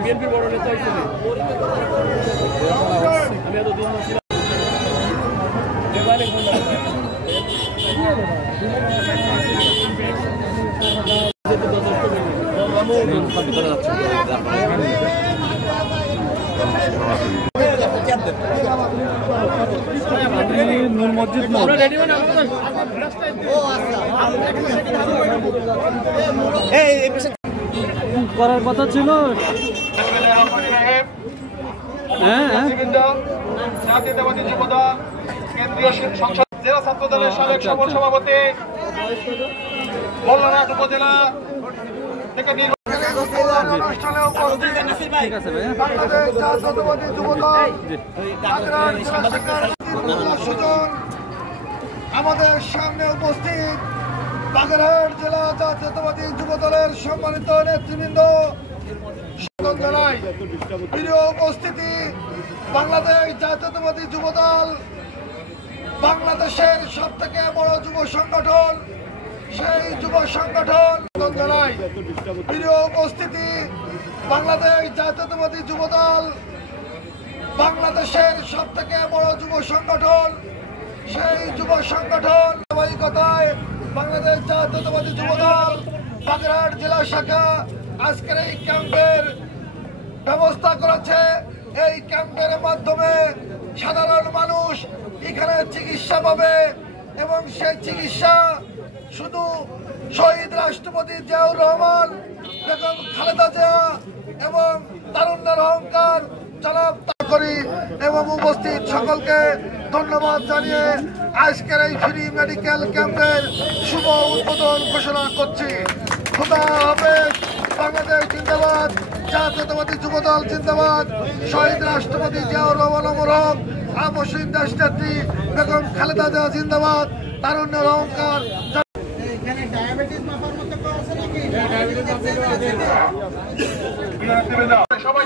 BNP বড় নেতা হিসেবে আমি এত দূর ছিলাম নূর মসজিদ করার কথা ছিল। জাতীয়তাবাদী যুবদল কেন্দ্রীয় সংসদ জেলা ছাত্র দলের সাবেক সফল সভাপতি মোল্লারহাট উপজেলা থেকে অনুষ্ঠানে উপস্থিত বাংলাদেশ জাতীয়তাবাদী যুবদল সুজন আমাদের সামনে উপস্থিত বাগেরহাট জেলা জাতীয়তাবাদী যুবদলের সম্মানিত নেতৃবৃন্দ জানাই প্রিয় উপস্থিতি। বাংলাদেশ জাতীয়তাবাদী যুবদল বাংলাদেশের সব থেকে বড় যুব সংগঠন। সেই যুব সংগঠন জানাই প্রিয় উপস্থিতি। বাংলাদেশ জাতীয়তাবাদী যুবদল বাংলাদেশের সব থেকে বড় যুব সংগঠন। সেই যুব সংগঠন ধারাবাহিকতায় বাংলাদেশ জাতীয়তাবাদী যুবদল বাগেরহাট জেলা শাখা আজকের এই ক্যাম্পের ব্যবস্থা করেছে। এই ক্যাম্পের মাধ্যমে সাধারণ মানুষ এখানে চিকিৎসা পাবে এবং সেই চিকিৎসা শুধু শহীদ রাষ্ট্রপতি জিয়াউর রহমান, বেগম খালেদা জিয়া এবং তারুণ্যের অহংকার জনাব করি এবং উপস্থিত সকলকে ধন্যবাদ জানিয়ে আজকের এই ফ্রি মেডিকেল ক্যাম্পের শুভ উদ্বোধন ঘোষণা করছি। খোদা হাফেজ। বাংলাদেশ জিন্দাবাদ, জাতীয়তাবাদী যুবদল জিন্দাবাদ, শহীদ রাষ্ট্রপতি জিয়াউর রহমান মরহম, আপসহীন দেশনেত্রী বেগম খালেদা জিয়া জিন্দাবাদ, তারুণ্যের অহংকার। সবাই